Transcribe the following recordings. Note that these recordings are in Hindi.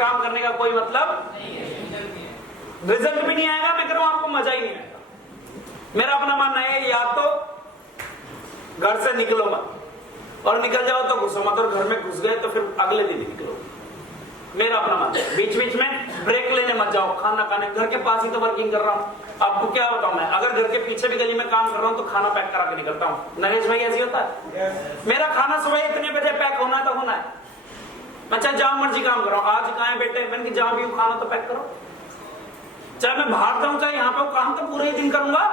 काम करने का कोई मतलब नहीं है, रिजल्ट भी नहीं आएगा, मैं कह रहा हूं आपको मजा ही नहीं आएगा। मेरा अपना मानना है या तो घर से निकलो मत, और निकल जाओ तो घुसो मत, और घर में घुस गए तो फिर अगले दिन निकलो। मेरा अपना मानना है। बीच बीच में ब्रेक लेने मत जाओ, खाना खाने। घर के पास ही तो वर्किंग कर रहा हूं, आपको क्या बताऊं मैं, अगर घर के पीछे भी गली में काम कर रहा हूं तो खाना पैक करा के निकलता हूं। नरेश भाई ऐसी होता है? मेरा खाना सुबह इतने बजे पैक होना है तो होना है, मैं चाहे जहां मर्जी काम कर रहा हूं। आज कहां है बेटे, मैंने जहां भी खाना तो पैक करो, चाहे मैं बाहर जाऊं चाहे यहाँ पे, काम तो पूरे ही दिन करूंगा।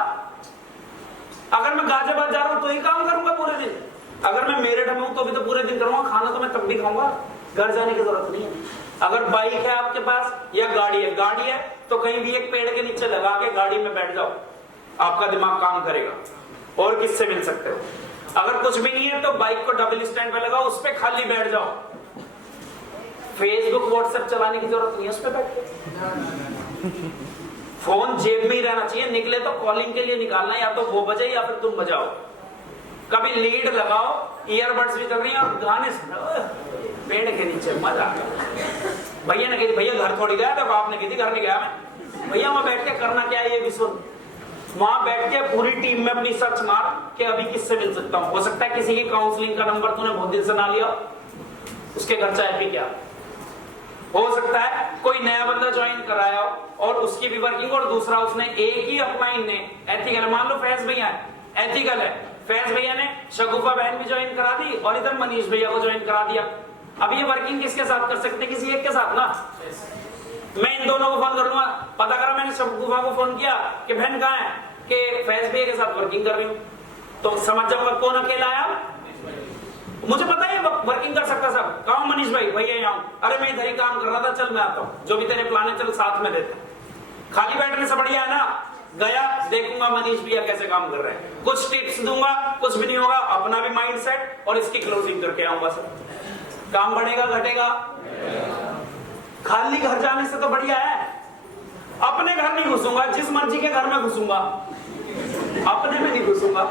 अगर मैं गाजियाबाद जा रहा हूं तो ही काम करूंगा पूरे दिन, अगर मैं मेरठ में हूं तो भी तो पूरे दिन करूंगा। खाना तो मैं तब भी खाऊंगा, घर जाने की जरूरत नहीं है। अगर बाइक है आपके पास या गाड़ी है तो कहीं भी एक पेड़ के नीचे लगा के गाड़ी में बैठ जाओ, आपका दिमाग काम करेगा। और किससे मिल सकते हो? अगर कुछ भी नहीं है तो बाइक को डबल स्टैंड पे लगाओ, उस पर खाली बैठ जाओ। फेसबुक व्हाट्सएप चलाने की जरूरत नहीं है, उस पर बैठ के। फोन जेब में ही रहना चाहिए, निकले तो कॉलिंग के लिए निकालना, या तो वो बजे या फिर तुम बजाओ। कभी लीड लगाओ, ईयरबड्स भी कर रही है और गाने सुनो पेड़ के नीचे, मजा आ गया। भैया ने कही भैया घर थोड़ी गया था, आपने कही थी घर नहीं गया मैं। भैया वहां बैठ के करना क्या है ये भी सुन। वहां बैठ के पूरी टीम में अपनी सर्च मार के अभी किससे मिल सकता हूं। हो सकता है किसी की काउंसलिंग का नंबर तूने बहुत दिन से ना लिया, उसके घर चाय पी क्या। हो सकता है कोई नया बंदा ज्वाइन कराया और उसकी भी वर्किंग, और दूसरा उसने एक ही अपलाइन ने एथिकल, मान लो फैज भैया एथिकल है, फैज भैया ने शगुफा बहन भी ज्वाइन करा दी और इधर मनीष भैया को ज्वाइन करा दिया। अब ये वर्किंग किसके साथ कर सकते? किसी एक के साथ ना। मैं इन दोनों को फोन करूंगा, पता करा मैंने शगुफा को फोन किया कि बहन कहाँ है, कि फैज भैया के साथ वर्किंग कर रही हूँ, तो समझ जाऊंगा कौन अकेला आया। मुझे पता है वर्किंग कर सकता सब। कहा मनीष भाई भैया यहाँ, अरे मैं इधर ही काम कर रहा था, चल मैं आता हूँ, जो भी तेरे प्लान है चल साथ में देते। खाली बैठने से बढ़िया है ना, गया देखूंगा मनीष भैया कैसे काम कर रहे हैं, कुछ टिप्स दूंगा, कुछ भी नहीं होगा, अपना भी माइंड सेट और इसकी क्लोजिंग करके आऊंगा सर। काम बढ़ेगा घटेगा? खाली घर जाने से तो बढ़िया है। अपने घर नहीं घुसूंगा, जिस मर्जी के घर में घुसूंगा, अपने में नहीं घुसूंगा।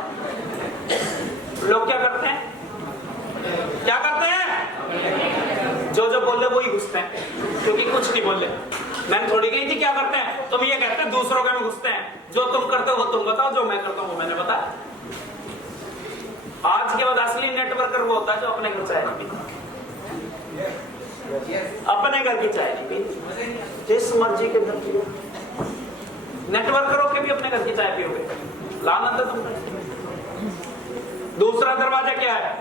लोग क्या करते हैं, क्या करते हैं, जो जो बोल रहे वो ही घुसते हैं, क्योंकि कुछ नहीं बोल रहे। मैंने थोड़ी कही थी क्या करते हैं, तुम ये कहते हैं दूसरों के में घुसते हैं, जो तुम करते हो वो तुम बताओ, जो मैं करता हूं वो मैंने बताया। आज के बाद असली नेटवर्कर वो होता है जो अपने घर चाय नहीं पीता, अपने घर की चाय नहीं पीती, जिस मर्जी के घर की। नेटवर्करों के भी अपने घर की चाय पियोगे, लानत है तुम। दूसरा दरवाजा क्या है,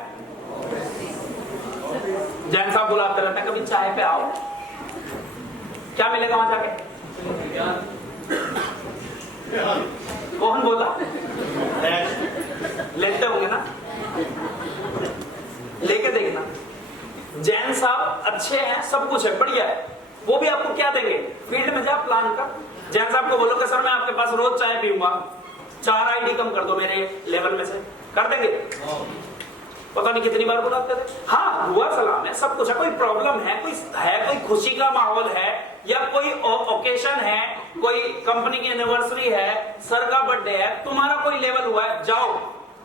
जैन साहब बुलाते रहते हैं कभी चाय पे आओ, क्या मिलेगा वहां जाके? कौन बोला? लेते होंगे ना, लेके देखना। जैन साहब अच्छे हैं, सब कुछ है, बढ़िया है, वो भी आपको क्या देंगे? फील्ड में जा प्लान का। जैन साहब को बोलो कि सर मैं आपके पास रोज चाय पीऊंगा, 4 आईडी कम कर दो मेरे लेवल में से, कर देंगे? पता नहीं कितनी बार बुलाते थे। हाँ हुआ सलाम है, सब कुछ है, कोई प्रॉब्लम है, कोई खुशी का माहौल है, या कोई ओकेशन है, कोई कंपनी की एनिवर्सरी है, सर का बर्थडे है, तुम्हारा कोई लेवल हुआ है, जाओ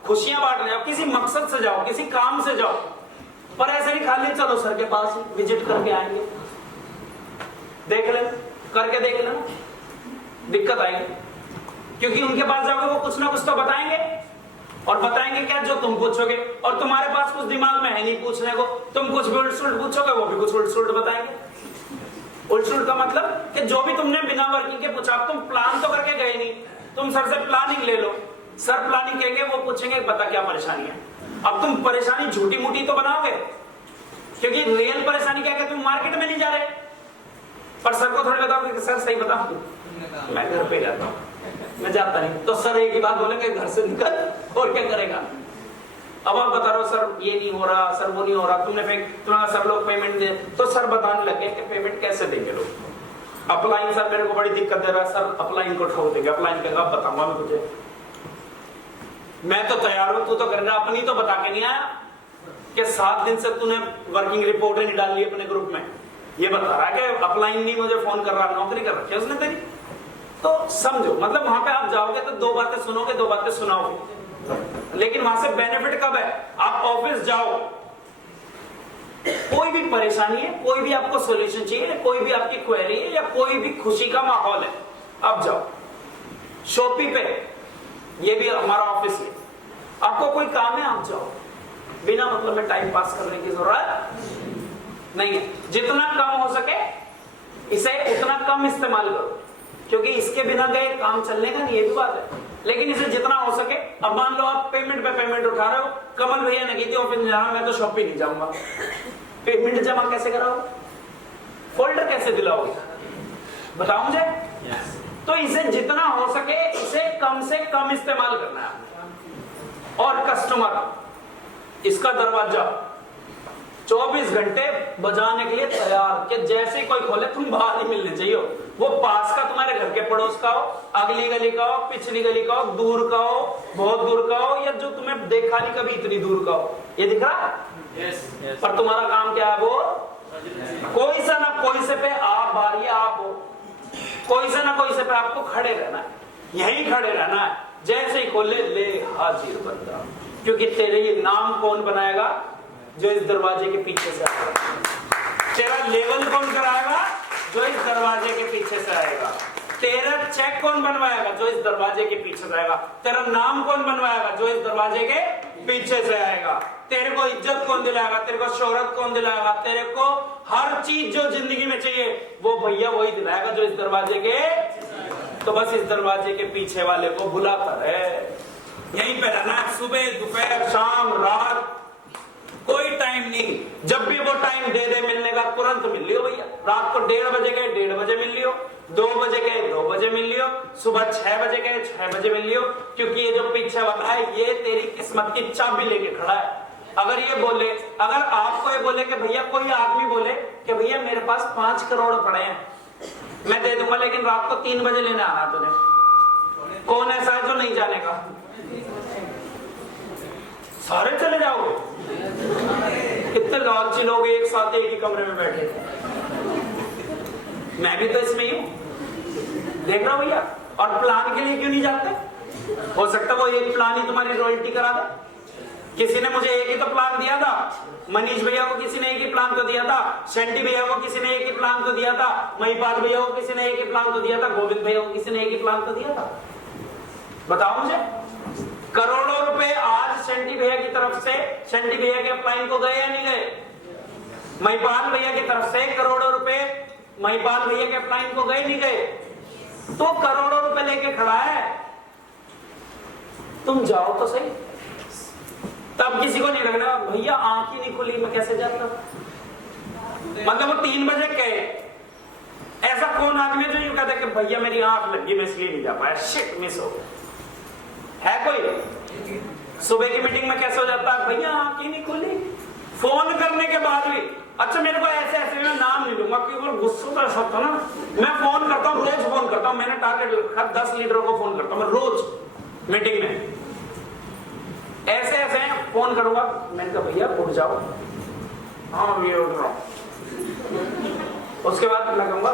खुशियां बांटने जाओ, किसी मकसद से जाओ, किसी काम से जाओ। पर ऐसे नहीं खाली चलो सर के पास विजिट करके आएंगे, देख ले, करके देख लेना, दिक्कत आएगी। क्योंकि उनके पास जाओगे वो कुछ ना कुछ तो बताएंगे, और बताएंगे क्या, जो तुम पूछोगे, और तुम्हारे पास कुछ दिमाग में है नहीं पूछने को, तुम कुछ भी उल्ट सुल्ट पूछोगे, वो भी कुछ उल्ट सुल्ट बताएंगे। उल्ट सुल्ट का मतलब कि जो भी तुमने बिना वर्किंग के पूछा, तुम प्लान तो करके गए नहीं, तुम सर से प्लानिंग ले लो, सर प्लानिंग कहेंगे, वो पूछेंगे बता क्या परेशानी है। अब तुम परेशानी झूठी मूठी तो बनाओगे, क्योंकि रियल परेशानी क्या है, तुम मार्केट में नहीं जा रहे, पर सर को थोड़ी बताओगे कि सर सही बताओ, मैं घर पे जाता हूँ, मैं जाता नहीं, तो सर एक ही बात बोलेंगे, घर से निकल, और क्या करेगा। अब आप बता रहे हो सर ये नहीं हो रहा, सर वो नहीं हो रहा, तुम्हारा सर लोग पेमेंट दे, तो सर बताने लगे कि पेमेंट कैसे देंगे लोग। अपलाइन सर मेरे को बड़ी दिक्कत दे रहा है, सर अपलाइन को ठोक देंगे, अपलाइन कहेगा बताऊंगा मैं तुझे, मैं तो तैयार हूं, तू तो करना, अपनी तो बता के नहीं आया कि 7 दिन से तूने वर्किंग रिपोर्ट नहीं डाल ली अपने ग्रुप में, ये बता रहा है कि अपलाइन नहीं मुझे फोन कर रहा, नौकरी कर रखी है उसने तेरी। तो समझो, मतलब वहां पे आप जाओगे तो 2 बातें सुनोगे, 2 बातें सुनाओगे, लेकिन वहां से बेनिफिट कब है, आप ऑफिस जाओ, कोई भी परेशानी है, कोई भी आपको सॉल्यूशन चाहिए, कोई भी आपकी क्वेरी है या कोई भी खुशी का माहौल है, अब जाओ शॉपी पे, ये भी हमारा ऑफिस है, आपको कोई काम है आप जाओ, बिना मतलब में टाइम पास करने की जरूरत नहीं है। जितना कम हो सके इसे उतना कम इस्तेमाल करो, क्योंकि इसके बिना गए काम चलने का नहीं, ये भी बात है। लेकिन इसे जितना हो सके, अब मान लो आप पेमेंट पे पेमेंट उठा रहे हो, कमल भैया ने की थी ऑफिस में जाना, मैं तो शॉप पे नहीं जाऊंगा, पेमेंट जमा कैसे कराओगे, फोल्डर कैसे दिलाओगे, बताओ मुझे। तो इसे जितना हो सके इसे कम से कम इस्तेमाल करना है। और कस्टमर इसका दरवाजा 24 घंटे बजाने के लिए तैयार, कि जैसे कोई खोले तुम बाहर ही मिलने चाहिए, वो पास का तुम्हारे घर के पड़ोस का हो, अगली गली का हो, पिछली गली का हो, दूर का हो, बहुत दूर का हो, या जो तुम्हें देखा नहीं कभी इतनी दूर का हो, ये दिख रहा है। yes. पर तुम्हारा काम क्या है, वो कोई सा ना कोई से पे आप बारी आप हो, कोई से ना कोई से पे आपको खड़े रहना है, यहीं खड़े रहना है, जैसे ही खोले ले हाजिर बंदा, क्योंकि तेरे ये नाम कौन बनाएगा, जो इस दरवाजे के पीछे से आएगा, तेरा लेवल कौन कराएगा, जो इस दरवाजे के पीछे से आएगा, तेरा चेक कौन बनवाएगा, जो इस दरवाजे के पीछे से आएगा, तेरा नाम कौन बनवाएगा, जो इस दरवाजे के पीछे से आएगा, तेरे को इज्जत कौन दिलाएगा, तेरे को शोहरत कौन दिलाएगा, तेरे को हर चीज जो जिंदगी में चाहिए वो भैया वही दिलाएगा, जो इस दरवाजे के। तो बस इस दरवाजे के पीछे वाले को बुलाता है, यहीं पे रहना है, सुबह दोपहर शाम रात, कोई टाइम नहीं, जब भी वो टाइम दे दे मिलने का तुरंत मिल लियो भैया। रात को 1:30 बजे गए 1:30 बजे मिल लियो, 2 बजे गए 2 बजे मिल लियो, सुबह 6 बजे गए 6 बजे मिल लियो, क्योंकि ये जो पीछे वाला है ये तेरी किस्मत की चाबी लेके खड़ा है। अगर ये बोले, अगर आपको ये बोले कि भैया, कोई आदमी बोले कि भैया मेरे पास 5 करोड़ पड़े हैं, मैं दे दूंगा, लेकिन रात को 3 बजे लेने आना तुझे, कौन ऐसा है जो नहीं जानेगा? सारे चले जाओगे? कितने लालची लोग एक साथ एक ही कमरे में बैठे, मैं भी तो इसमें ही हूं, देख रहा भैया। और प्लान के लिए क्यों नहीं जाते? हो सकता वो एक प्लान ही तुम्हारी रॉयल्टी करा दे। किसी ने मुझे एक ही तो प्लान दिया था, मनीष भैया को किसी ने एक ही प्लान तो दिया था, शंटी भैया को किसी ने एक ही प्लान तो दिया था, महिपाल भैया को किसी ने एक ही प्लान तो दिया था, गोविंद भैया को किसी ने एक ही प्लान तो दिया था। बताओ मुझे, करोड़ों रुपए आज शंटी भैया की तरफ से, शंटी भैया के प्लान को गए या नहीं गए? महिपाल भैया की तरफ से करोड़ों रुपए महिपाल भैया के प्लान को गए नहीं गए? तो करोड़ों रुपए लेके खड़ा है, तुम जाओ तो सही। तब किसी को नहीं लगना भैया आंख ही नहीं खुली, मैं कैसे जाता, मतलब वो 3 बजे गए। ऐसा कौन आदमी जो यूं कहता है कि भैया मेरी आंख लगी मैं इसलिए नहीं जा पाया, शिट मिस हो गया, है कोई? सुबह की मीटिंग में कैसे हो जाता है, भैया आंख ही नहीं खुली, फोन करने के बाद भी। अच्छा मेरे को ऐसे ऐसे, मैं नाम नहीं लूंगा क्योंकि गुस्सा तो ऐसा था ना, मैं फोन करता हूँ, रोज फोन करता हूँ, मैंने टारगेट रखा 10 लीडरों को फोन करता हूँ मैं रोज मीटिंग में, ऐसे ऐसे फोन करूंगा। मैंने कहा भैया उठ जाओ, हाँ ये उठ रहा हूँ, उसके बाद लगूंगा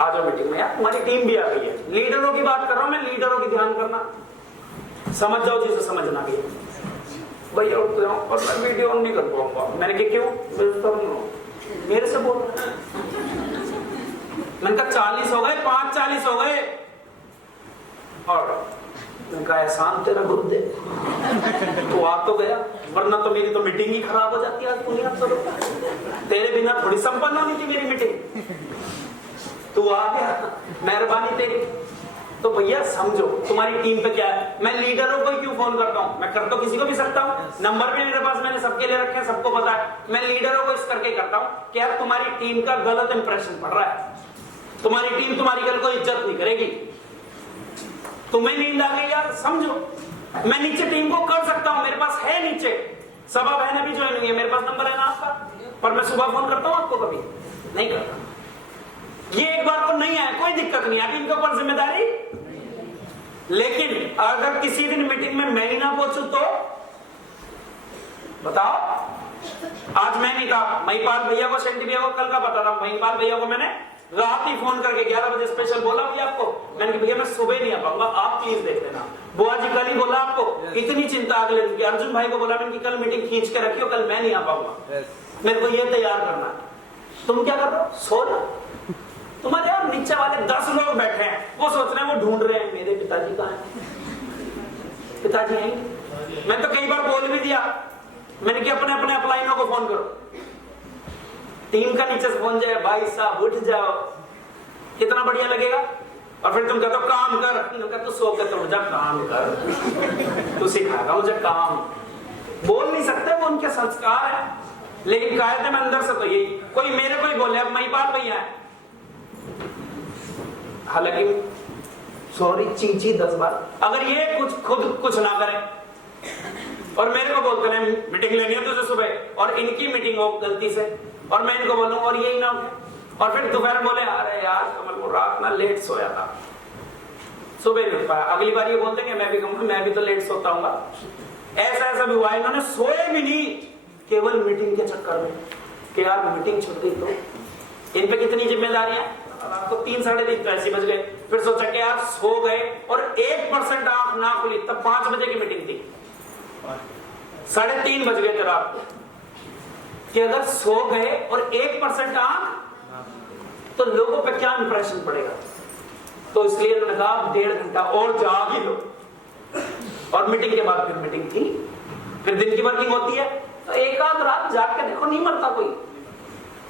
आ जाओ मीटिंग में, यार तुम्हारी टीम भी आ गई है, लीडरों की बात कर रहा हूँ मैं, लीडरों की ध्यान करना, समझ जाओ जिसे समझना भी। भैया उठ जाओ, और मैं वीडियो ऑन नहीं कर पाऊंगा। मैंने कहा क्यों? मेरे से बोल, मैंने कहा 40 हो गए, 5:40 हो गए, और मैंने कहा एहसान तेरा खुद दे, तो आ तो गया, वरना तो मेरी तो मीटिंग ही खराब हो जाती है आज दुनिया से, तेरे बिना थोड़ी संपन्न होनी थी मेरी मीटिंग, तू आ गया, मेहरबानी तेरी। तो भैया समझो तुम्हारी टीम पे क्या है, मैं लीडरों को ही क्यों फोन करता हूं, मैं कर तो किसी को भी सकता हूं, नंबर भी मेरे पास मैंने सबके लिए रखे हैं, सबको पता है, मैं लीडरों को इस करके करता हूं कि यार तुम्हारी टीम का गलत इंप्रेशन पड़ रहा है, तुम्हारी टीम तुम्हारी कल को इज्जत नहीं करेगी, तुम्हें नींद आ गई यार, समझो मैं नीचे टीम को कर सकता हूं, मेरे पास है नीचे सबा बहने भी ज्वाइन हुई है, मेरे पास नंबर है ना आपका, पर मैं सुबह फोन करता हूं आपको, कभी नहीं करता, ये एक बार को नहीं आया कोई दिक्कत नहीं है, इनके ऊपर जिम्मेदारी। लेकिन अगर किसी दिन मीटिंग में मैं ही ना पहुंचू तो बताओ, आज मैं नहीं था, महिपाल भैया को, शंटी भैया को कल का पता था, महिपाल भैया को मैंने रात ही फोन करके 11 बजे स्पेशल बोला भैया आपको, मैंने कहा भैया मैं सुबह नहीं आ पाऊंगा, आप प्लीज देख लेना। बुआ जी कल ही बोला आपको, इतनी चिंता अगले दिन की, अर्जुन भाई को बोला मैंने कि कल मीटिंग खींच के रखियो, कल मैं नहीं आ पाऊंगा, मेरे को ये तैयार करना है, तुम क्या कर रहे हो? सो रहे हो। तुम्हारे यार नीचे वाले 10 लोग बैठे हैं, वो सोच रहे हैं, वो ढूंढ रहे हैं मेरे पिताजी कहाँ हैं, पिताजी हैं। मैं तो कई बार बोल भी दिया, मैंने कि अपने अपने अपलाइनों को फोन करो, टीम का नीचे से फोन जाए, भाई साहब उठ जाओ, कितना बढ़िया लगेगा। और फिर तुम कहते हो काम कर, तू सो के तो जा काम कर, तू सिखाएगा मुझे काम। बोल नहीं सकते, वो उनके संस्कार है, लेकिन कायदे में अंदर से तो यही। कोई मेरे को ही बोले अब महिपाल भैया है, हालांकि सॉरी चींची 10 बार, अगर ये खुद कुछ ना करे और मेरे को बोलते हैं मीटिंग लेनी है तुझे सुबह, और इनकी मीटिंग हो गलती से और मैं इनको बोलूं और यही ना हो, और फिर दोपहर बोले अरे यार कमल को रात ना लेट सोया था, सुबह नहीं उठ पाया। अगली बार ये बोलते हैं मैं भी कहूंगा मैं भी तो लेट सोता हूँ। ऐसा भी हुआ, इन्होंने सोए भी नहीं केवल मीटिंग के चक्कर में कि यार मीटिंग छूट गई। तो इन पे कितनी जिम्मेदारियां, आपको 3 साढ़े 3 तो ऐसे बज गए। फिर सोचा कि यार सो गए और 1% आंख ना खुली, तब 5 बजे की मीटिंग थी, 3:30 बज गए थे रात को, कि अगर सो गए और 1% आंख, तो लोगों पे क्या इंप्रेशन पड़ेगा। तो इसलिए उन्होंने कहा 1.5 घंटा और जाग ही लो, और मीटिंग के बाद फिर मीटिंग थी, फिर दिन की वर्किंग होती है, तो एक आध रात जाग के देखो, नहीं मरता कोई,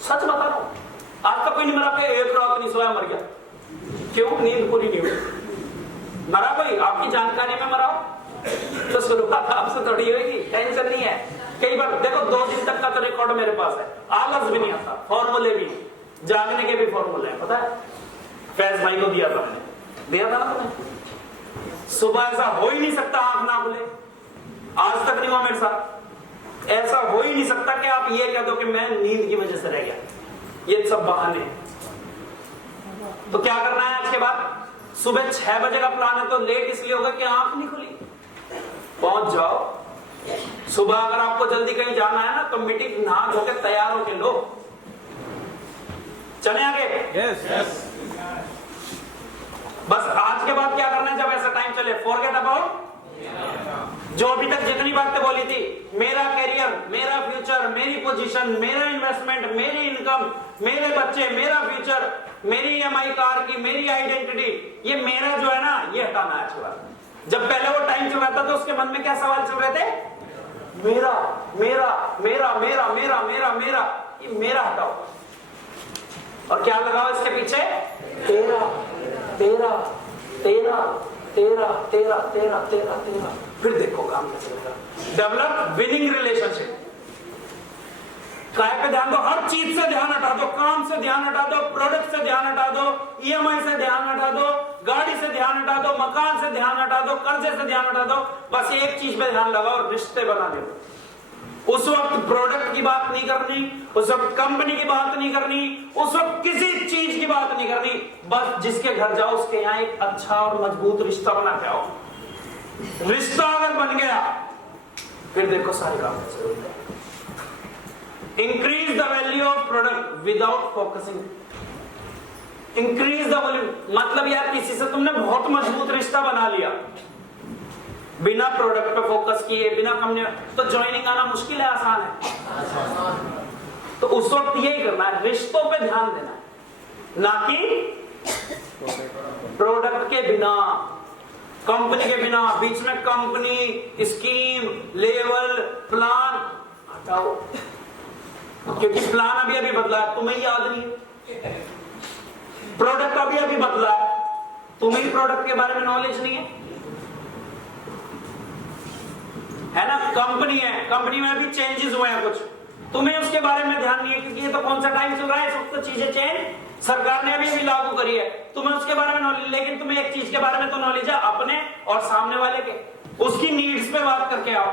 सच बता रहा हूं, आज तक कोई नहीं मरा, एक रात नहीं सोया मर गया, क्यों? नींद पूरी नहीं हुई। मरा कोई आपकी जानकारी में मरा हो तो शुरुआत आपसे थोड़ी होगी, टेंशन नहीं है। कई बार देखो 2 दिन तक का तो रिकॉर्ड मेरे पास है, आलस भी नहीं आता, फॉर्मूले भी, जागने के भी फॉर्मूले हैं, पता है, फैज भाई को दिया था मैंने, दिया था ना मैंने। सुबह ऐसा हो ही नहीं सकता आंख ना खुले, आज तक नहीं हुआ मेरे साथ। ऐसा हो ही नहीं सकता कि आप ये कह दो कि मैं नींद की वजह से रह गया, ये सब बहाने। तो क्या करना है आज के बाद? सुबह 6 बजे का प्लान है, तो लेट इसलिए होगा कि आंख नहीं खुली, पहुंच जाओ। सुबह अगर आपको जल्दी कहीं जाना है ना, तो मीटिंग नहा धो के तैयार होके लो। चले आगे? यस। बस आज के बाद क्या करना है, जब ऐसा टाइम चले, फॉरगेट अबाउट जो अभी तक जितनी बातें बोली थी, मेरा करियर, मेरा फ्यूचर, मेरी पोजीशन, मेरा इन्वेस्टमेंट, मेरी इनकम, मेरे बच्चे, मेरा फ्यूचर, मेरी ईएमआई कार की, मेरी आइडेंटिटी, ये मेरा जो है ना, ये हटाना है आज के बाद। जब पहले वो टाइम चल रहा था तो उसके मन में क्या सवाल चल रहे थे? मेरा मेरा मेरा मेरा मेरा मेरा मेरा, ये मेरा हटाओ, और क्या लगाओ इसके पीछे? तेरा तेरा तेरा तेरा तेरा तेरा तेरा तेरा। फिर देखो काम कैसे होगा। Develop winning relationship. काय पे ध्यान दो, हर चीज से ध्यान हटा दो, काम से ध्यान हटा दो, प्रोडक्ट से ध्यान हटा दो, ईएमआई से ध्यान हटा दो, गाड़ी से ध्यान हटा दो, मकान से ध्यान हटा दो, कर्जे से ध्यान हटा दो, बस एक चीज पे ध्यान लगाओ, रिश्ते बना दो। उस वक्त प्रोडक्ट की बात नहीं करनी, उस वक्त कंपनी की बात नहीं करनी, उस वक्त किसी चीज की बात नहीं करनी, बस जिसके घर जाओ उसके यहाँ एक अच्छा और मजबूत रिश्ता बना के आओ। रिश्ता अगर बन गया फिर देखो सारे काम कैसे होते हैं। Increase the value of product without focusing. Increase the volume मतलब यार किसी से तुमने बहुत मजबूत रिश्ता बना लिया, बिना प्रोडक्ट पे फोकस किए, बिना कंपनी, तो ज्वाइनिंग आना मुश्किल है आसान है? तो उस वक्त यही करना है, रिश्तों पे ध्यान देना है, ना कि प्रोडक्ट के बिना, कंपनी के बिना। बीच में कंपनी, स्कीम, लेवल, प्लान हटाओ, क्योंकि प्लान अभी अभी बदला है, तुम्हें याद नहीं है। प्रोडक्ट अभी अभी बदला है, तुम्हें प्रोडक्ट के बारे में नॉलेज नहीं है ना। कंपनी है, कंपनी में अभी चेंजेस हुए हैं कुछ, तुम्हें उसके बारे में ध्यान नहीं है, क्योंकि ये तो कौन सा टाइम चल रहा है, सब तो चीजें चेंज सरकार ने अभी लागू करी है, तुम्हें उसके बारे में नॉलेज। लेकिन तुम्हें एक चीज के बारे में तो नॉलेज है, अपने और सामने वाले के, उसकी नीड्स पे बात करके आओ,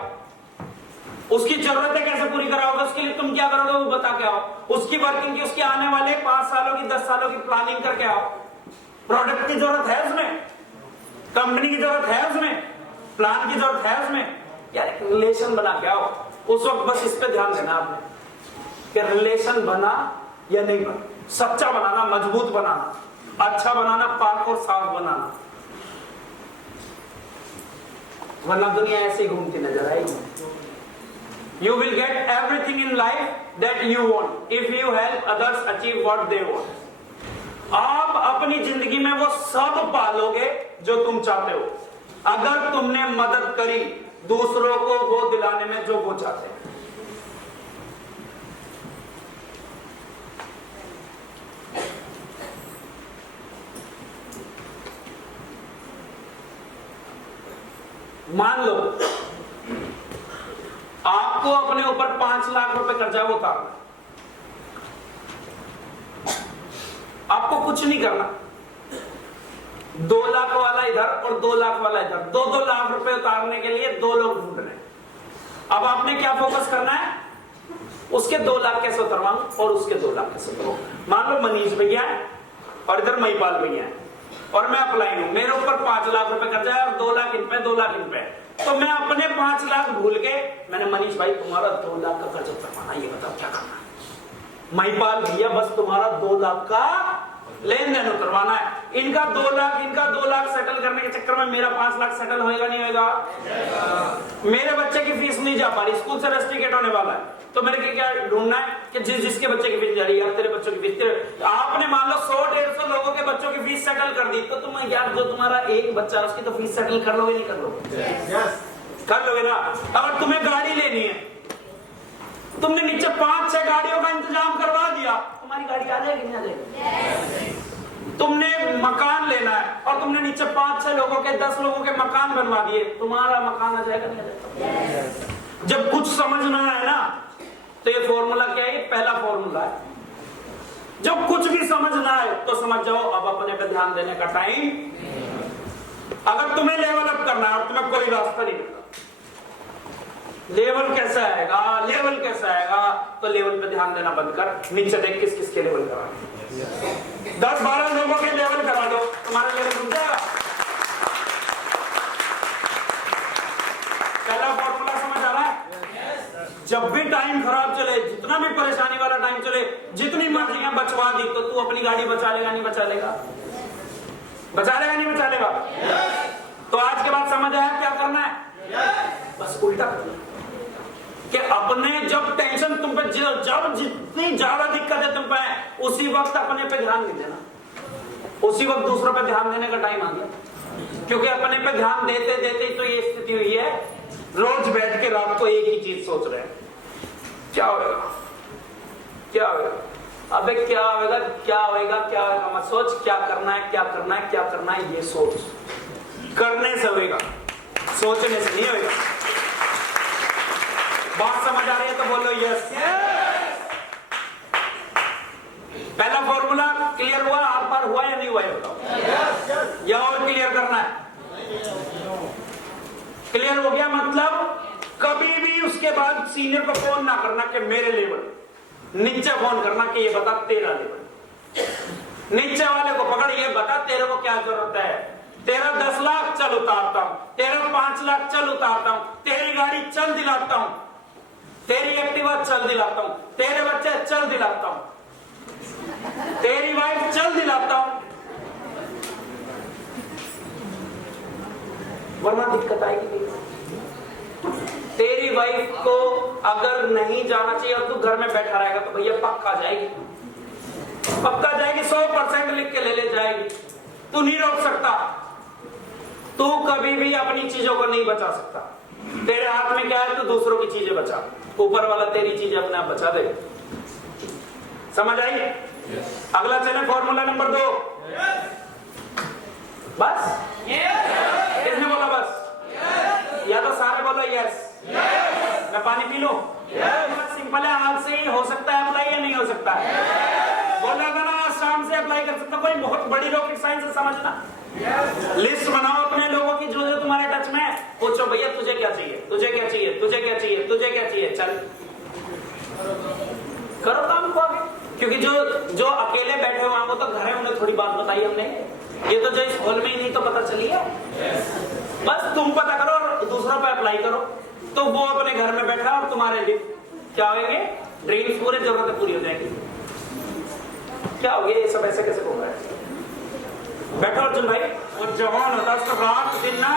उसकी जरूरतें कैसे पूरी कराओगे, उसके लिए तुम क्या करोगे वो बता के आओ, उसकी वर्किंग की, उसके आने वाले 5 सालों की, 10 सालों की प्लानिंग करके आओ। प्रोडक्ट की जरूरत है उसमें, कंपनी की जरूरत है उसमें, प्लान की जरूरत है उसमें, यार रिलेशन बना के आओ। उस वक्त बस इस पे ध्यान देना आपने कि रिलेशन बना या नहीं बना, सच्चा बनाना, मजबूत बनाना, अच्छा बनाना, पाक और साफ बनाना, वरना दुनिया ऐसे ही घूमती नजर आएगी। You will get everything in life that you want if you help others achieve what they want. आप अपनी जिंदगी में वो सब पालोगे जो तुम चाहते हो अगर तुमने मदद करी दूसरों को वो दिलाने में जो वो चाहते हैं। मान लो आपको अपने ऊपर 5 लाख रुपए कर्जा उतारना, आपको कुछ नहीं करना, 2 लाख वाला इधर और 2 लाख वाला इधर, 2-2 लाख रुपए उतारने के लिए 2 लोग ढूंढ रहे हैं। अब आपने क्या फोकस करना है, उसके 2 लाख कैसे उतरवाऊं और उसके 2 लाख कैसे उतरवाऊं। मान लो मनीष भैया है और इधर महिपाल भैया है और मैं अप्लाई हूं, मेरे ऊपर 5 लाख रुपए कर्जा है और 2 लाख इन पे 2 लाख इन पे, तो मैं अपने 5 लाख भूल के मैंने मनीष भाई तुम्हारा 2 लाख का कर्जा उतरवाना, ये बताओ क्या करना है। महिपाल भैया बस तुम्हारा 2 लाख का लेन देन उतरवाना है, इनका 2 लाख सेटल करने के चक्कर में मेरा 5 लाख सेटल होएगा नहीं होएगा। मेरे बच्चे की फीस नहीं जा पा रही, स्कूल से रस्टिकेट होने वाला है, तो मेरे को क्या ढूंढना है कि जिसके बच्चे की फीस जा रही है, यार तेरे बच्चों की फीस, आपने मान लो 100-150 लोगों के बच्चों की फीस सेटल कर दी, तो तुम यार जो तुम्हारा एक बच्चा उसकी तो फीस सेटल कर लोगे नहीं कर लोगे? कर लोगे ना। अगर तुम्हें गाड़ी लेनी है, तुमने नीचे 5-6 गाड़ियों का इंतजाम करवा दिया, तुम्हारी गाड़ी आ जाएगी नहीं आ जाएगी? तुमने मकान लेना है और तुमने नीचे 5-6 लोगों के 10 लोगों के मकान बनवा दिए, तुम्हारा मकान आ जाएगा नहीं आ जाएगा? जब कुछ समझना है ना तो ये फॉर्मूला क्या है, पहला फॉर्मूला है। जब कुछ भी समझना है तो समझ जाओ अब अपने पे ध्यान देने का टाइम। अगर तुम्हें लेवल अप करना है और तुम्हें कोई रास्ता नहीं मिलता, लेवल कैसा आएगा, लेवल कैसा आएगा, तो लेवल पे ध्यान देना बंद कर, नीचे देख किस किस के लेवल करा, 10-12 लोगों के लेवल करा दो, तुम्हारा लेवल रुक जाएगा। पहला फॉर्मूला समझ आ रहा है? जब भी टाइम खराब चले, जितना भी परेशानी वाला टाइम चले, जितनी मर्जियां बचवा दी, तो तू अपनी गाड़ी बचा लेगा नहीं बचा लेगा? बचा लेगा नहीं बचा लेगा? तो आज के बाद समझ आया क्या करना है, बस उल्टा करना कि अपने जब टेंशन तुम पे, जब जितनी ज्यादा दिक्कत है तुम पे, उसी वक्त अपने पे ध्यान नहीं देना, उसी वक्त दूसरों पे ध्यान देने का टाइम आ गया। क्योंकि अपने पे ध्यान देते देते तो ये स्थिति हुई है, रोज बैठ के रात को एक ही चीज सोच रहे हैं, क्या होगा क्या होगा, अबे क्या होगा क्या होगा क्या होगा, मत सोच क्या करना है क्या करना है क्या करना है, ये सोच, करने से होगा, सोचने से नहीं होगा। बात समझ आ रही है तो बोलो यस। पहला फॉर्मूला क्लियर हुआ, आर पार हुआ या नहीं हुआ बताओ, या और क्लियर करना है? क्लियर हो गया। मतलब कभी भी उसके बाद सीनियर को फोन ना करना कि मेरे लेवल, नीचे फोन करना कि ये बता तेरा लेवल, नीचे वाले को पकड़ ये बता तेरे को क्या जरूरत है, तेरा 10 लाख चल उतारता हूं, तेरा 5 लाख चल उतारता हूं, तेरी गाड़ी चल दिलाता हूं, तेरी एक्टिवा चल दिलाता हूं, तेरे बच्चे चल दिलाता हूं, तेरी वाइफ चल दिलाता हूं, वरना दिक्कत आएगी। तेरी वाइफ को अगर नहीं जाना चाहिए और तू घर में बैठा रहेगा तो भैया पक्का जाएगी, पक्का जाएगी, 100% लिख के ले जाएगी। तू नहीं रोक सकता, तू कभी भी अपनी चीजों को नहीं बचा सकता। तेरे हाथ में क्या है, तू दूसरों की चीजें बचा, ऊपर वाला तेरी चीजें अपने आप बचा दे। समझ आई? अगला चले फॉर्मूला नंबर 2। बस किसने बोला बस? या तो सारे बोलो यस। मैं पानी पी लूं? सिंपल है, हाल से ही हो सकता है अप्लाई या नहीं हो सकता है? बोला था ना शाम से अप्लाई कर सकता, कोई बहुत बड़ी रॉकेट साइंस है समझना। लिस्ट बनाओ अपने लोगों की जो जो तुम्हारे टच में है, पूछो भैया तुझे क्या चाहिए, तुझे क्या चाहिए, तुझे क्या चाहिए, तुझे क्या चाहिए, चल करो काम को आगे। क्योंकि जो अकेले बैठे हुए हैं वो तो घर है, उन्हें थोड़ी बात बताई हमने, ये तो जो इस हॉल में ही नहीं तो पता चली है। बस तुम पता करो और दूसरों पे अप्लाई करो, तो वो अपने घर में बैठा और तुम्हारे लिए क्या होंगे, ड्रीम्स पूरी जरूरतें पूरी हो जाएंगी। क्या हो गया ये सब ऐसे कैसे होगा? बैठो अर्जुन भाई, वो जवान होता है उसका रात दिन ना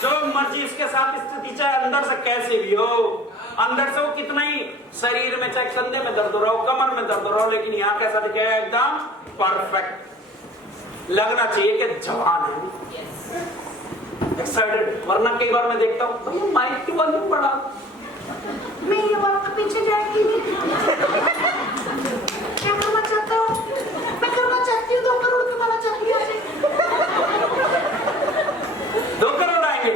जो मर्जी उसके साथ स्थिति चाहे अंदर से कैसे भी हो, अंदर से वो कितना ही शरीर में चाहे कंधे में दर्द हो रहा हो, कमर में दर्द हो रहा हो, लेकिन यहाँ कैसा दिखेगा, एकदम परफेक्ट लगना चाहिए कि जवान है, एक्साइटेड। वरना कई बार मैं देखता हूँ भैया माइक की वॉल्यूम बढ़ा, मैं ये बात के पीछे जाएगी क्या करना चाहता हूँ, मैं करना चाहती हूँ 2 करोड़ कमाना चाहती हूँ, 2 करोड़ आएंगे।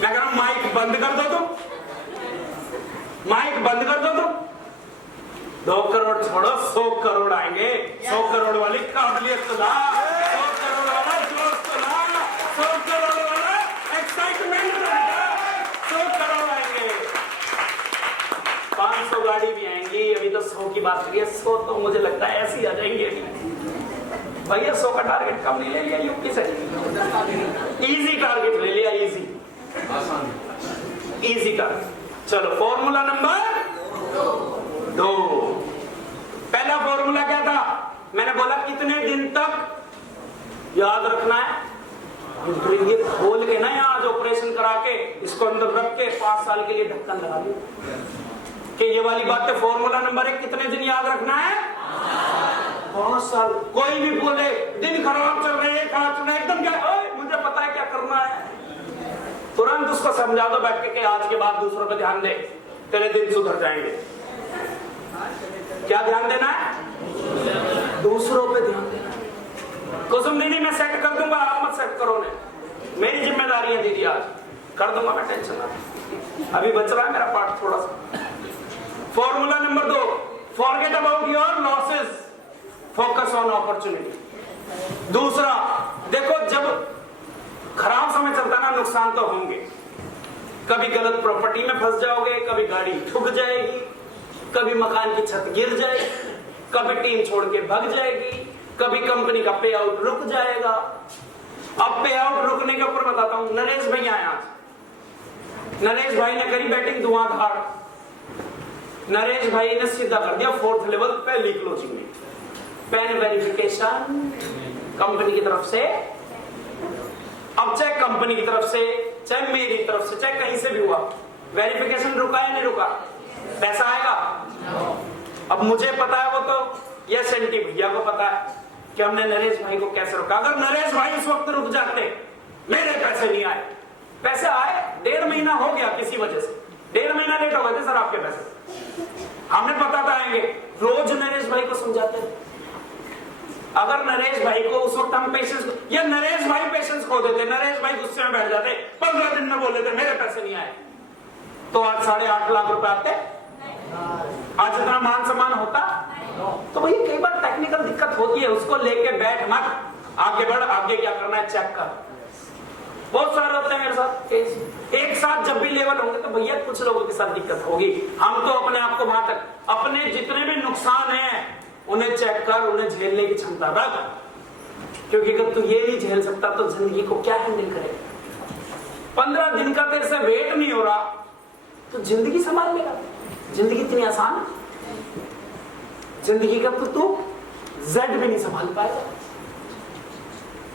मैं कह रहा हूँ माइक बंद कर दो तुम, माइक बंद कर दो तुम, 2 करोड़ छोड़ो 100 करोड़ आएंगे। 100 करोड़ वाली काबिलियत तो ला, 100 करोड़ वाला जोश तो ला, 100 करोड़ वाला एक्साइटमेंट रहेगा, 100 करोड़ आएंगे। 500 गाड़ी भी आएंगी, अभी तो 100 की बात करिए, 100 तो मुझे लगता है ऐसी आ जाएंगे भैया। 100 का टारगेट कम नहीं ले लिया यूपी से, इजी टारगेट ले लिया, इजी इजी टारगेट। चलो फॉर्मूला नंबर 2। पहला फॉर्मूला क्या था, मैंने बोला कितने दिन तक याद रखना है, ये खोल के ना यहाँ आज ऑपरेशन करा के इसको अंदर रख के 5 साल के लिए ढक्कन लगा दिया कि ये वाली बात है। फॉर्मूला नंबर 1 कितने दिन याद रखना है, 5 साल। कोई भी बोले दिन खराब चल रहे हैं, खराब चल रहे हैं, एकदम क्या मुझे पता है क्या करना है, तुरंत उसको समझा दो बैठ के कि आज के बाद दूसरों पे ध्यान दे, तेरे दिन सुधर जाएंगे। क्या ध्यान देना है, दूसरों पे ध्यान देना है। कुसुम दीदी मैं सेट कर दूंगा, आप मत सेट करो, ने मेरी जिम्मेदारी है दीदी, आज कर दूंगा मैं, टेंशन ना, अभी बच रहा है मेरा पार्ट थोड़ा सा। Formula number 2, forget about your losses, focus on opportunity. दूसरा देखो, जब खराब समय चलता ना नुकसान तो होंगे, कभी गलत प्रॉपर्टी में फंस जाओगे, कभी गाड़ी ठुक जाएगी, कभी मकान की छत गिर जाएगी, कभी टीम छोड़ के भाग जाएगी, कभी कंपनी का पे आउट रुक जाएगा। अब पे आउट रुकने के ऊपर बताता हूं, नरेश भाई आए आज, नरेश भाई ने करी बैटिंग धुआंधार, नरेश भाई ने सीधा कर दिया 4th लेवल पहली क्लोजिंग में, पेन वेरिफिकेशन कंपनी की तरफ से। अब चाहे कंपनी की तरफ से, चाहे मेरी तरफ से, चाहे कहीं से भी हुआ, वेरिफिकेशन रुका है नहीं रुका, पैसा आएगा। अब मुझे पता है, वो तो यस एंटी भैया को पता है कि हमने नरेश भाई को कैसे रोका। अगर नरेश भाई उस वक्त रुक जाते, मेरे पैसे नहीं आए, पैसे आए 1.5 महीना हो गया किसी वजह से, 1.5 महीना लेट हो गए थे सर आपके पैसे, हमने पता था आएंगे, रोज नरेश भाई को समझाते हैं। अगर नरेश भाई को उस वक्त हम पेशेंस, या नरेश भाई पेशेंस खो देते, नरेश भाई गुस्से में बैठ जाते, 15 दिन में बोले थे मेरे पैसे नहीं आए, तो आज 8.5 लाख रुपए आते, आज इतना मान सम्मान होता। तो भैया कई बार टेक्निकल दिक्कत होती है, उसको लेके बैठ मत, आगे बढ़, आगे क्या करना है चेक कर। बहुत सारे होते हैं मेरे साथ केस, एक साथ जब भी लेवल होंगे तो भैया कुछ लोगों के साथ दिक्कत होगी। हम तो अपने आप को वहां तक, अपने जितने भी नुकसान हैं उन्हें चेक कर, उन्हें झेलने की क्षमता रख, क्योंकि अगर तू ये नहीं झेल सकता तो जिंदगी को क्या हैंडल करेगा। 15 दिन का तेरे से वेट नहीं हो रहा तो जिंदगी संभाल लेगा। जिंदगी इतनी आसान है, जिंदगी का तो तू जेड भी नहीं संभाल पाएगा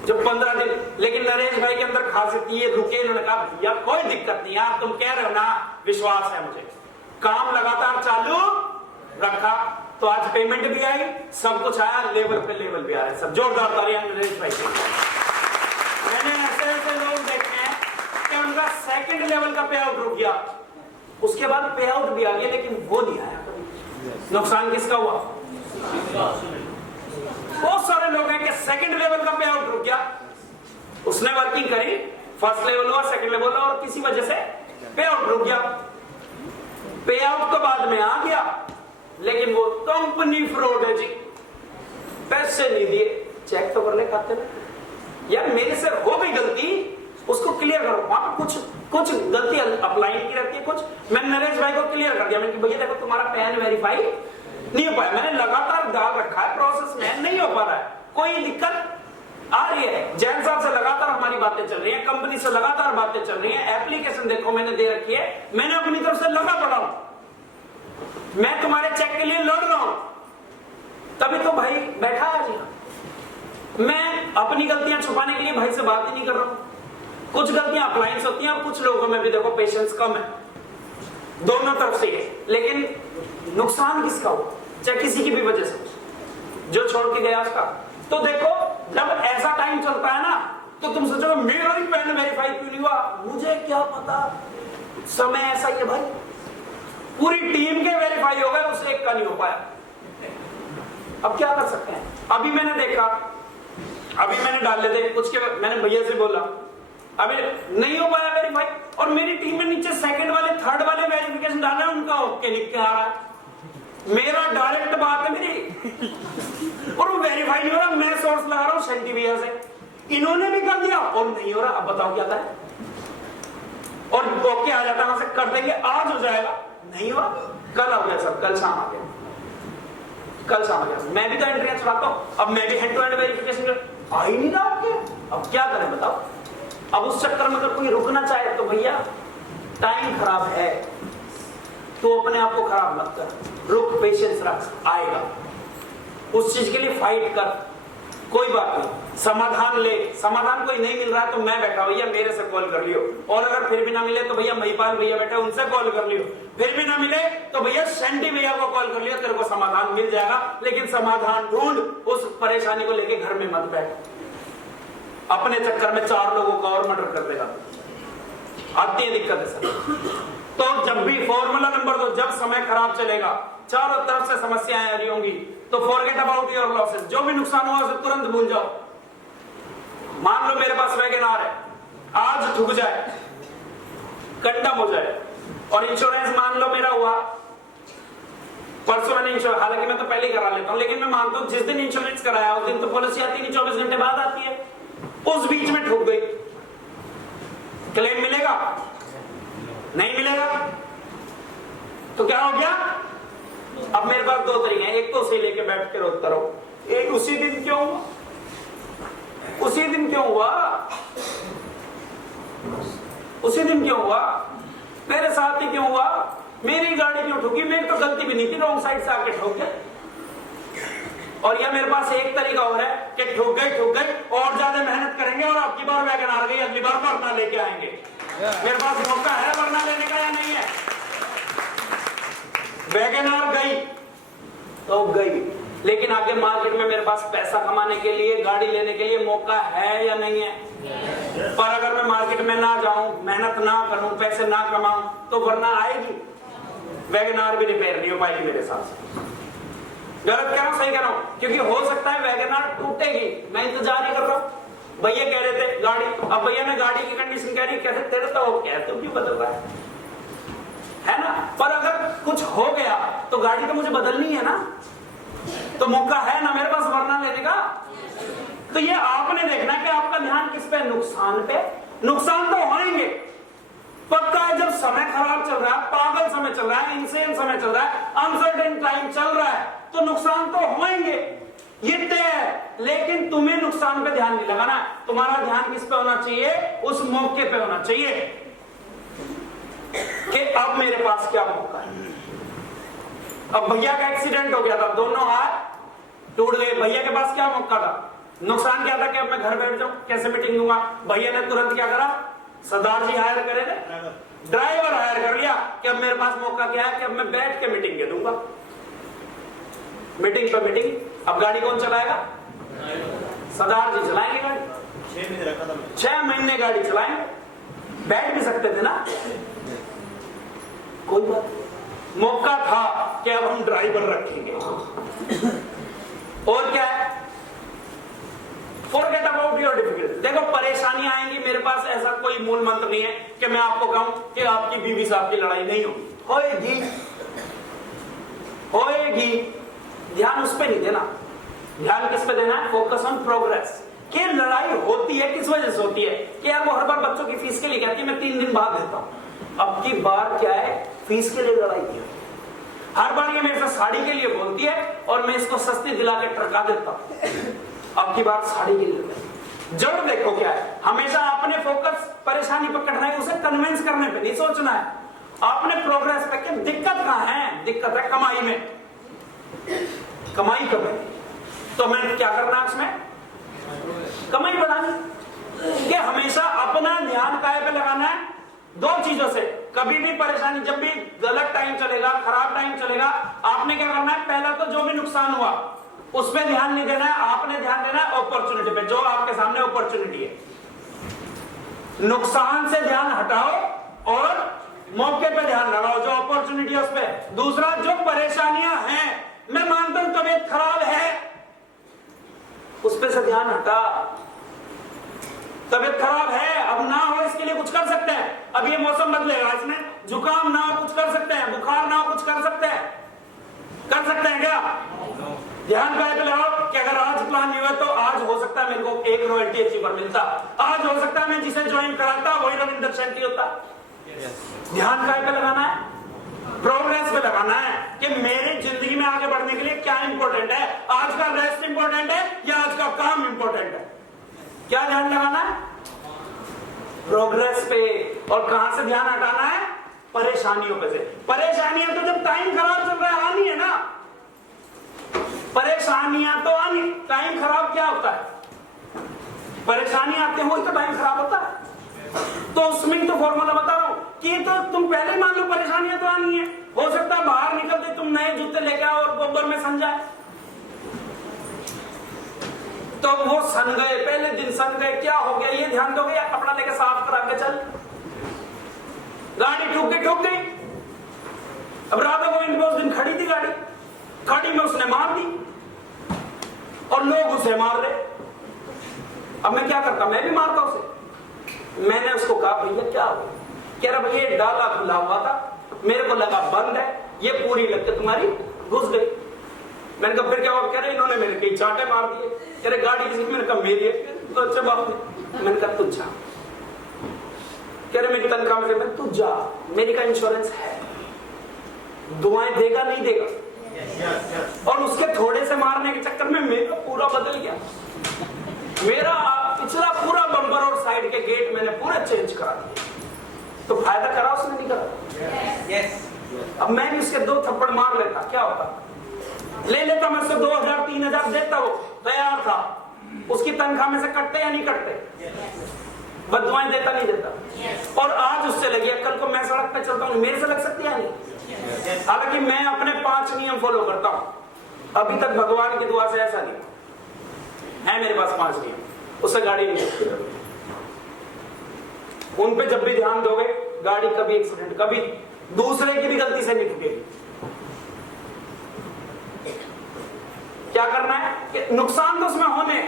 जब 15 दिन। लेकिन नरेश भाई के अंदर खासियत ये, रुके, इन्होंने कहा भैया कोई दिक्कत नहीं यार, तुम कह रहे हो ना, विश्वास है मुझे, काम लगातार चालू रखा, तो आज पेमेंट भी आई, सब कुछ आया, लेवल पे लेवल भी आ रहा है। सब जोरदार तालियां नरेश भाई के। मैंने ऐसे ऐसे लोग देखे हैं कि उनका 2nd लेवल का पे आउट रुक गया, उसके बाद पे आउट भी आ गया, लेकिन वो नहीं आया। नुकसान किसका हुआ? बहुत सारे लोग हैं कि 2nd लेवल का पे आउट रुक गया, उसने वर्किंग करी, 1st लेवल हुआ, 2nd लेवल हुआ, और किसी वजह से पे आउट रुक गया। पे आउट तो बाद में आ गया, लेकिन वो कंपनी फ्रॉड है जी, पैसे नहीं दिए, चेक तो कर ले खाते में, यार मेरे से हो गई गलती, उसको क्लियर करो। वहां पर कुछ गलती अप्लाई की रहती है, कुछ मैंने नरेश भाई को क्लियर कर दिया, मैंने भैया देखो तुम्हारा पैन वेरीफाई नहीं हो पाया, मैंने लगातार डाल रखा है प्रोसेस में, नहीं हो पा रहा है, कोई दिक्कत आ रही है। जैन साहब से लगातार हमारी बातें चल रही है, कंपनी से लगातार बातें चल रही है, एप्लीकेशन देखो मैंने दे रखी है, मैंने अपनी तरफ से लगा पड़ा हूं, मैं तुम्हारे चेक के लिए लड़ रहा हूं, तभी तो भाई बैठा है जी। मैं अपनी गलतियां छुपाने के लिए भाई से बात ही नहीं कर रहा हूं, कुछ गलतियां अप्लायंस होती हैं और कुछ लोगों में भी देखो पेशेंस कम है, दोनों तरफ से है। लेकिन नुकसान किसका हो, चाहे किसी की भी वजह से, जो छोड़ के गया उसका। तो देखो जब ऐसा टाइम चलता है ना, तो तुम सोचो मेरा ही पैन वेरीफाई क्यों नहीं हुआ, मुझे क्या पता, समय ऐसा ही है भाई। पूरी टीम के वेरीफाई हो गए, उसे एक का नहीं हो पाया। अब क्या कर सकते हैं। अभी मैंने देखा, अभी मैंने डाले थे कुछ के, मैंने भैया से बोला अभी नहीं हो पाया वेरीफाई, और मेरी टीम में नीचे सेकंड वाले थर्ड वाले वेरिफिकेशन डाले, उनका ओके लिख के आ रहा है। मेरा डायरेक्ट बात है मेरी, और वो वेरीफाई नहीं हो रहा। मैं सोर्स लगा रहा हूं सेंटी भैया से, इन्होंने भी कर दिया और नहीं हो रहा। अब बताओ क्या करें। और ओके आ जाता है, कर देंगे, आज हो जाएगा, नहीं हुआ, कल हो गया सर, कल शाम आ गया, कल शाम आ गया। मैं भी तो एंट्रियां चलाता हूं, अब मैं भी हेड टू हेड वेरिफिकेशन आ ही नहीं रहा आपके। अब क्या करें बताओ। अब उस चक्कर में अगर कोई रुकना चाहे तो भैया टाइम खराब है तो अपने आप को खराब मत कर, रुक, पेशेंस रख, आएगा। उस चीज के लिए फाइट कर, कोई बात नहीं, समाधान ले। समाधान कोई नहीं मिल रहा है तो मैं बैठा, भैया मेरे से कॉल कर लियो, और अगर फिर भी ना मिले तो भैया महिपाल भैया बैठे, उनसे कॉल कर लियो, फिर भी ना मिले तो भैया सेंटी भैया को कॉल कर लियो, तेरे को समाधान मिल जाएगा। लेकिन समाधान ढूंढ, उस परेशानी को लेके घर में मत बैठ, अपने चक्कर में 4 लोगों का और मर्डर कर देगा। आती है दिक्कत है सर। तो जब भी फॉर्मूला नंबर 2, जब समय खराब चलेगा, चारों तरफ से समस्याएं आ रही होंगी, तो फॉरगेट अबाउट योर लॉसेस, जो भी नुकसान हुआ उसे तुरंत भूल जाओ। मान लो मेरे पास वैगनआर है, आज ठुक जाए, कंडम हो जाए, और इंश्योरेंस मान लो मेरा हुआ परसों, मैंने इंश्योरेंस, हालांकि मैं तो पहले ही करा लेता हूं, लेकिन मैं मानता हूं जिस दिन इंश्योरेंस कराया उस दिन तो पॉलिसी आती नहीं, 24 घंटे बाद आती है। उस बीच में ठुक गई, क्लेम मिलेगा? नहीं मिलेगा। तो क्या हो गया? अब मेरे पास 2 तरीके हैं, एक तो उसे लेके बैठ के रोकता रहो, एक उसी दिन क्यों हुआ, उसी दिन क्यों हुआ, उसी दिन क्यों हुआ, मेरे साथ ही क्यों हुआ, मेरी गाड़ी क्यों ठुकी, मेरी तो गलती भी नहीं थी, रॉन्ग साइड से आके ठोक गए। और यह मेरे पास एक तरीका और है कि ठुक गई और ज्यादा मेहनत करेंगे, और आपकी बार वैगनआर गई, अगली बार वरना लेके आएंगे। मेरे पास मौका है वरना लेने का या नहीं है? वैगनआर गई तो गई, लेकिन आगे मार्केट में मेरे पास पैसा कमाने के लिए, गाड़ी लेने के लिए मौका है या नहीं है? पर अगर मैं मार्केट में ना जाऊं, मेहनत ना करूं, पैसे ना कमाऊं, तो वरना आएगी, वैगनआर भी रिपेयर नहीं हो पाएगी मेरे साथ। गलत कह रहा हूं, सही कह रहा हूं? क्योंकि हो सकता है वैगनआर टूटेगी, मैं इंतजार ही कर रहा हूं। भैया कह रहे थे गाड़ी, अब भैया ने गाड़ी की कंडीशन कह रही, कहते तेरे तो हो गया, तो क्यों बदल रहा है ना? पर अगर कुछ हो गया तो गाड़ी तो मुझे बदलनी है ना, तो मौका है ना मेरे पास वरना लेने का। तो ये आपने देखना कि आपका ध्यान किस पे, नुकसान पे। नुकसान तो होंगे, पक्का है। जब समय खराब चल रहा है, पागल समय चल रहा है, इंसेन समय चल रहा है, अनसर्टेन टाइम चल रहा है, तो नुकसान तो होंगे, ये तय है। लेकिन तुम्हें नुकसान पे ध्यान नहीं लगाना, तुम्हारा ध्यान किस पे होना चाहिए, उस मौके पे होना चाहिए कि अब मेरे पास क्या मौका है। अब भैया का एक्सीडेंट हो गया था, दोनों हाथ टूट गए, भैया के पास क्या मौका था? नुकसान क्या था कि अब मैं घर बैठ जाऊं, कैसे मीटिंग दूंगा? भैया ने तुरंत क्या करा, सरदार जी हायर करे थे, ड्राइवर हायर कर लिया कि अब मेरे पास मौका क्या है कि अब मैं बैठ के मीटिंग दे दूंगा। मीटिंग पे मीटिंग। अब गाड़ी कौन चलाएगा? सरदार जी चलाएंगे गाड़ी, 6 महीने गाड़ी चलाएंगे, बैठ भी सकते थे ना, कोई बात नहीं। मौका था कि अब हम ड्राइवर रखेंगे। और क्या है, फॉरगेट अबाउट योर डिफिकल्टी। देखो परेशानी आएंगी, मेरे पास ऐसा कोई मूल मंत्र नहीं है कि मैं आपको कहूं कि आपकी बीवी साहब की लड़ाई नहीं होगी, होएगी, होएगी। ध्यान उस पर नहीं देना, ध्यान किस पे देना है, फोकस ऑन प्रोग्रेस। कि लड़ाई होती है किस वजह से होती है कि यार वो हर बार बच्चों की फीस के लिए कहती है मैं 3 दिन बाद देता हूं, अब की बार क्या है, फीस के लिए लड़ाई की। हर बार ये मेरे से साड़ी के लिए बोलती है और मैं इसको सस्ती दिला के ट्रका देता हूं, अब की बार साड़ी के लिए। जड़ देखो क्या है, हमेशा अपने फोकस परेशानी पकड़ना है, उसे कन्विंस करने पे नहीं सोचना है, अपने प्रोग्रेस पे। कि दिक्कत कहां है, दिक्कत है कमाई में, कमाई कब है, तो मैं क्या करना है उसमें, कमाई बढ़ानी। कि हमेशा अपन ना ध्यान काय पे लगाना है? दो चीजों से। कभी भी परेशानी, जब भी गलत टाइम चलेगा, खराब टाइम चलेगा, आपने क्या करना है? पहला तो जो भी नुकसान हुआ उस पर ध्यान नहीं देना है, आपने ध्यान देना है अपॉर्चुनिटी पे, जो आपके सामने अपॉर्चुनिटी है। नुकसान से ध्यान हटाओ और मौके पे ध्यान लगाओ, जो अपॉर्चुनिटी है उस पर। दूसरा, जो परेशानियां हैं, मैं मानता हूं तबीयत खराब है, उस पे से ध्यान हटा। तबीयत खराब है, अब ना हो इसके लिए कुछ कर सकते हैं। अब ये मौसम बदलेगा, इसमें जुकाम ना हो कुछ कर सकते हैं, बुखार ना हो कुछ कर सकते हैं। कर सकते हैं क्या? ध्यान काय पे लगाओ कि अगर आज प्लान नहीं हुआ तो आज हो सकता है मेरे को एक रॉयल्टी अचीवर मिलता, आज हो सकता है मैं जिसे ज्वाइन कराता वही रविंदर शैन की होता। ध्यान काय पे लगाना है? प्रोग्रेस पे लगाना है कि मेरी जिंदगी में आगे बढ़ने के लिए क्या इंपॉर्टेंट है। आज का रेस्ट इंपॉर्टेंट है या आज का काम इंपॉर्टेंट है? क्या ध्यान लगाना है? प्रोग्रेस पे। और कहां से ध्यान हटाना है? परेशानियों पे से। परेशानियां तो जब टाइम खराब चल रहा है आनी है ना, परेशानियां तो आनी। टाइम खराब क्या होता है? परेशानी आते हो तो टाइम खराब होता है। तो उसमें तो फॉर्मूला बता रहा हूं कि तो तुम पहले मान लो परेशानियां तो आनी है। हो सकता है बाहर निकलते तुम नए जूते लेके आओ और गोबर में सन जाए, तो वो सन गए, पहले दिन सन गए, क्या हो गया ये ध्यान दोगे या कपड़ा लेके साफ करा के चल? गाड़ी ठुक गई। अब राधा गोविंद में उस दिन खड़ी थी गाड़ी, खड़ी में उसने मार दी और लोग उसे मार रहे। अब मैं क्या करता? मैं भी मारता उसे। मैंने उसको कहा भैया क्या हो? कह रहा भैया डाला खुला हुआ था, मेरे को लगा बंद है, ये पूरी लगते तुम्हारी घुस गई। मैंने कहा फिर क्या हुआ? कह रहे इन्होंने मेरे कई चांटे मार दिए। कह रहे गाड़ी किसी की? मैंने कहा मेरी है। तो अच्छा बाप ने। मैंने कहा तू जा। कह रहे मेरी तनख्वाह में से। मैं तू जा, मेरी का इंश्योरेंस है, दुआएं देगा नहीं देगा। और उसके थोड़े से मारने के चक्कर में मेरा पूरा बदल गया। मेरा पिछला पूरा बम्पर और साइड के गेट मैंने पूरे चेंज करा दिए। तो फायदा करा उसने? नहीं करा। अब मैं भी उसके 2 थप्पड़ मार लेता, क्या होता? ले लेता मैं उससे 2000-3000 देता, वो तैयार था। उसकी तनख्वाह में से कटते या नहीं कटते? बददुआएं देता नहीं देता? और आज उससे लगी, कल को मैं सड़क पे चलता हूँ, मेरे से लग सकती है नहीं? हालांकि मैं अपने 5 नियम फॉलो करता हूं। अभी तक भगवान की दुआ से ऐसा नहीं है। मेरे पास 5 नियम, उससे गाड़ी नहीं चलती। उन पे जब भी ध्यान दोगे, गाड़ी कभी एक्सीडेंट, कभी दूसरे की भी गलती से नहीं ठुकेगी। क्या करना है कि नुकसान तो उसमें होने,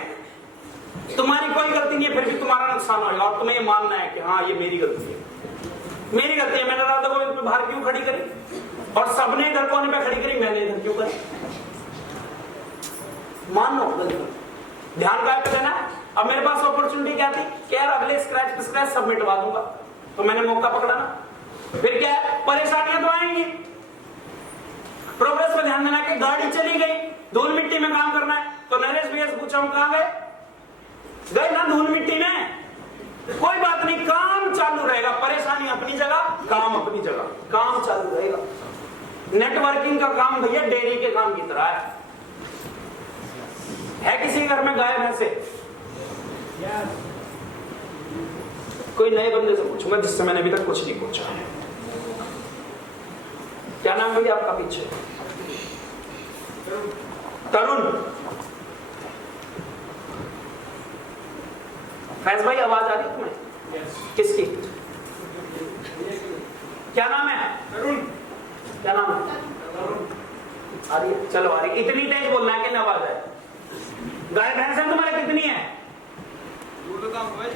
तुम्हारी कोई गलती नहीं है, फिर भी तुम्हारा नुकसान होगा और तुम्हें ये मानना है कि हाँ ये मेरी गलती है, मेरी गलती है। मैंने राधा गोविंद पे बाहर क्यों खड़ी करी और सबने इधर कोने पे खड़ी करी, मैंने इधर क्यों करी? मानो गलती, ध्यान काय पे देना। अब मेरे पास अपॉर्चुनिटी क्या थी कि यार अगले स्क्रैच पे स्क्रैच सब मिटवा दूंगा, तो मैंने मौका पकड़ा ना। फिर क्या है? परेशानियां तो आएंगी। प्रोग्रेस पे ध्यान देना कि गाड़ी चली गई, धूल मिट्टी में काम करना है। तो नरेश भैया से पूछा, हम कहां गए ना धूल मिट्टी में? कोई बात नहीं, काम चालू रहेगा। परेशानी अपनी जगह, काम अपनी जगह, काम चालू रहेगा। नेटवर्किंग का काम भैया डेयरी के काम की तरह है किसी घर में गाय भैंसे? कोई नए बंदे से पूछूंगा जिससे मैंने अभी तक कुछ नहीं पूछा। क्या नाम भैया आपका पीछे? तरुण। फैज भाई आवाज आ रही तुम्हें? किसकी? क्या नाम है? तरुण। क्या नाम है? आ रही है? चलो आ रही। इतनी तेज बोलना है कि आवाज आए। गाय भैंस तुम्हारे कितनी है? दूध का काम है?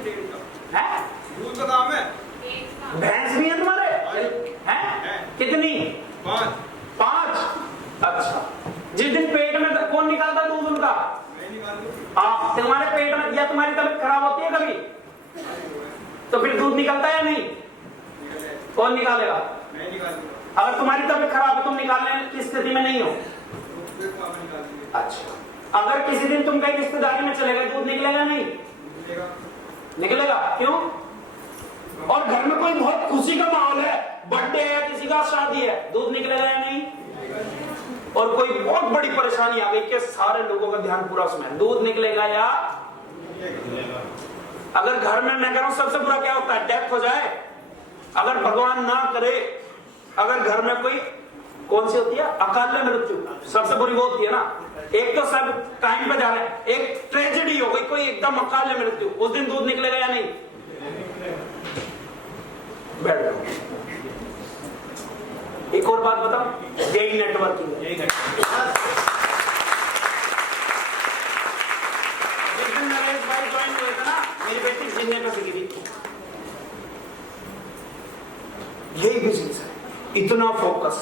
दूध का काम है। भैंस भी है तुम्हारे? हैं? कितनी? 5। अच्छा, जिस दिन पेट में कौन निकालता दूध उनका? मैं निकालता। आप तुम्हारे पेट में या तुम्हारी तबीयत खराब होती है कभी तो फिर दूध निकलता है या नहीं? कौन निकालेगा? मैं निकालूंगा। अगर तुम्हारी तबीयत खराब है, तुम निकालने की स्थिति में नहीं हो? अच्छा, अगर किसी दिन तुम कहीं रिश्तेदारी में चले गए, दूध निकलेगा नहीं? निकलेगा। क्यों? और घर में कोई बहुत खुशी का माहौल है, बर्थडे है, किसी का शादी है, दूध निकलेगा या नहीं? और कोई बहुत बड़ी परेशानी आ गई कि सारे लोगों का ध्यान पूरा उसमें, दूध निकलेगा या? अगर घर में मैं कह रहा हूं सबसे बुरा क्या होता है, डेथ हो जाए, अगर भगवान ना करे, अगर घर में कोई कौन सी होती है अकाल मृत्यु, सबसे बुरी वो होती है ना। एक तो सब टाइम पे जा रहे हैं, एक ट्रेजेडी हो गई, कोई एकदम अकाल मृत्यु, उस दिन दूध निकलेगा या नहीं? बैठ जाओ। एक और बात बताओ, यही नेटवर्किंग है। जिस दिन नरेश भाई ज्वाइन हुए थे ना, मेरी बेटी जीने पे सीखी थी, यही बिजनेस है, इतना फोकस।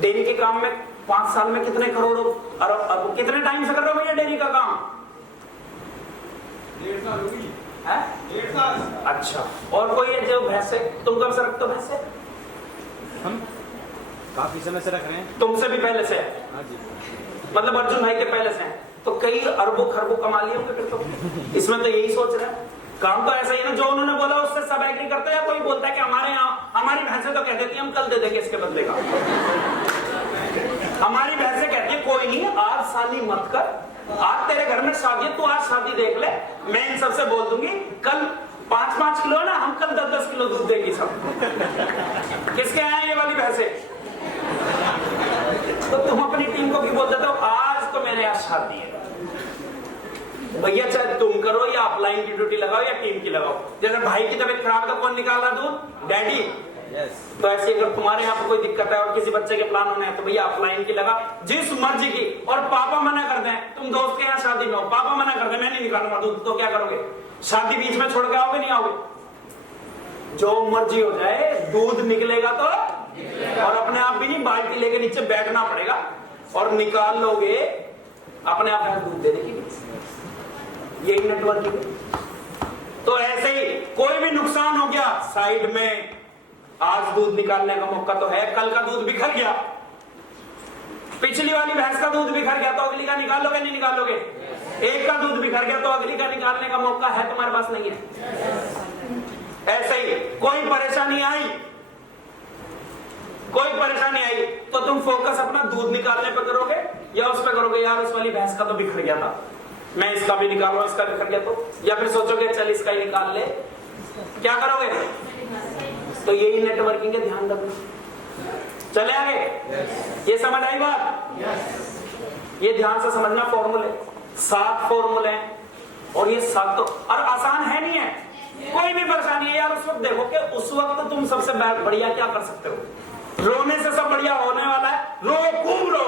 डेयरी के काम में 5 साल में कितने करोड़ों अरब, कितने टाइम से कर रहे हो भैया डेयरी का काम? 1.5 साल हो गई है। 1.5 साल। अच्छा, और कोई है जो भैंसे, तुम कब से रखते हो भैंसे? हम काफी समय से रख रहे हैं। तुमसे भी पहले से है? हाँ जी। मतलब अर्जुन भाई के पहले से है, तो कई अरबों खरबों कमा लिए होंगे फिर तो। इसमें तो यही सोच रहे हैं, काम तो ऐसा ही है ना, जो उन्होंने बोला उससे सब एग्री करते हैं। कोई बोलता है कि हमारे यहाँ हमारी भैंसें तो कह देती हैं हम कल दे देंगे इसके बदले का। हमारी भैंसें कहती है कोई नहीं, आज शादी मत कर, आज तेरे घर में शादी है, तू आज शादी देख ले, मैं इन सबसे बोल दूंगी कल 5-5 किलो ना, हम कल 10-10 किलो दूध देंगे सब। किसके आए ये वाली भैंसें? तो तुम अपनी टीम को क्यों बोल देते हो आज तो मेरे यहाँ शादी है? भैया चाहे तुम करो या अपलाइन की ड्यूटी लगाओ या टीम की लगाओ। जैसे भाई की तबीयत खराब तो कौन निकाल रहा दूध? डैडी। तो ऐसे अगर तुम्हारे यहाँ पर कोई दिक्कत है और किसी बच्चे के प्लान होने हैं तो भैया अपलाइन की लगा, जिस मर्जी की। और पापा मना कर दें, तुम दोस्त के यहाँ शादी में हो, पापा मना कर दें मैं नहीं निकालूंगा दूध, तो क्या करोगे? शादी बीच में छोड़ के आओगे नहीं आओगे? जो मर्जी हो जाए दूध निकलेगा तो, और अपने आप भी नहीं, बाल्टी लेके नीचे बैठना पड़ेगा और निकाल लोगे, अपने आप दूध दे देगी। यही नेटवर्किंग है। तो ऐसे ही कोई भी नुकसान हो गया साइड में, आज दूध निकालने का मौका तो है, कल का दूध बिखर गया, पिछली वाली भैंस का दूध बिखर गया तो अगली का निकाल लोगे नहीं निकालोगे? एक का दूध बिखर गया तो अगली का निकालने का मौका है तुम्हारे पास नहीं है? ऐसे ही कोई परेशानी आई, कोई परेशानी आई तो तुम फोकस अपना दूध निकालने पर करोगे या उस पर करोगे यार उस वाली भैंस का तो बिखर गया था, मैं इसका भी निकाल रहा हूं, इसका बिखर गया तो, या फिर सोचोगे चल इसका ही निकाल ले, क्या करोगे? तो यही नेटवर्किंग है, ध्यान रखना। चले आगे? ये समझ आई बात? ये ध्यान से समझना। फॉर्मूले 7 फॉर्मूले हैं और ये 7 तो और आसान है नहीं है। कोई भी परेशानी है यार उस वक्त देखो कि उस वक्त तुम सबसे बढ़िया क्या कर सकते हो? रोने से सब बढ़िया होने वाला है, रो खूब रो,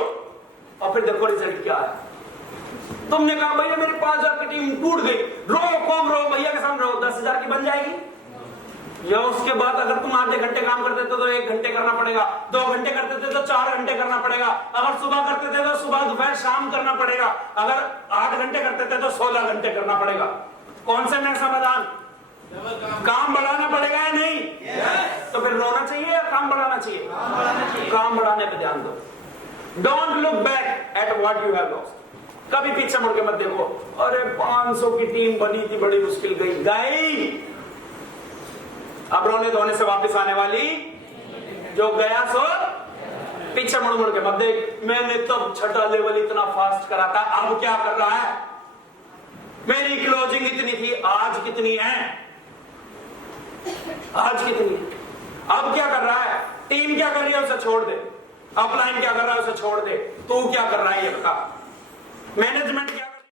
और फिर देखो रिजल्ट क्या है। तुमने कहा भैया मेरी 5,000 की टीम टूट गई, रो खूब रो, भैया के सामने रो, 10,000 की बन जाएगी। या उसके बाद अगर तुम आधे घंटे काम करते थे तो 1 घंटे करना पड़ेगा, 2 घंटे करते थे तो 4 घंटे करना पड़ेगा, अगर सुबह करते थे तो सुबह दोपहर शाम करना पड़ेगा, अगर 8 घंटे करते थे तो 16 घंटे करना पड़ेगा। कौन से में समाधान? काम बढ़ाना पड़ेगा या नहीं? तो फिर रोना चाहिए या काम बढ़ाना चाहिए? काम बढ़ाने पे ध्यान दो। Don't look back at what you have lost. कभी पीछे मुड़ के मत देखो, अरे 500 की टीम बनी थी, बड़ी मुश्किल गई, अब रोने धोने से वापस आने वाली, जो गया सो पीछे मुड़ मुड़ के मत देख। मैंने तब 6ठा लेवल इतना फास्ट करा था, अब क्या कर रहा है? मेरी क्लोजिंग इतनी थी, आज कितनी है? आज कितनी? अब क्या कर रहा है? टीम क्या कर रही है उसे छोड़ दे, अपलाइन क्या कर रहा है उसे छोड़ दे, तू क्या कर रहा है ये बता। मैनेजमेंट क्या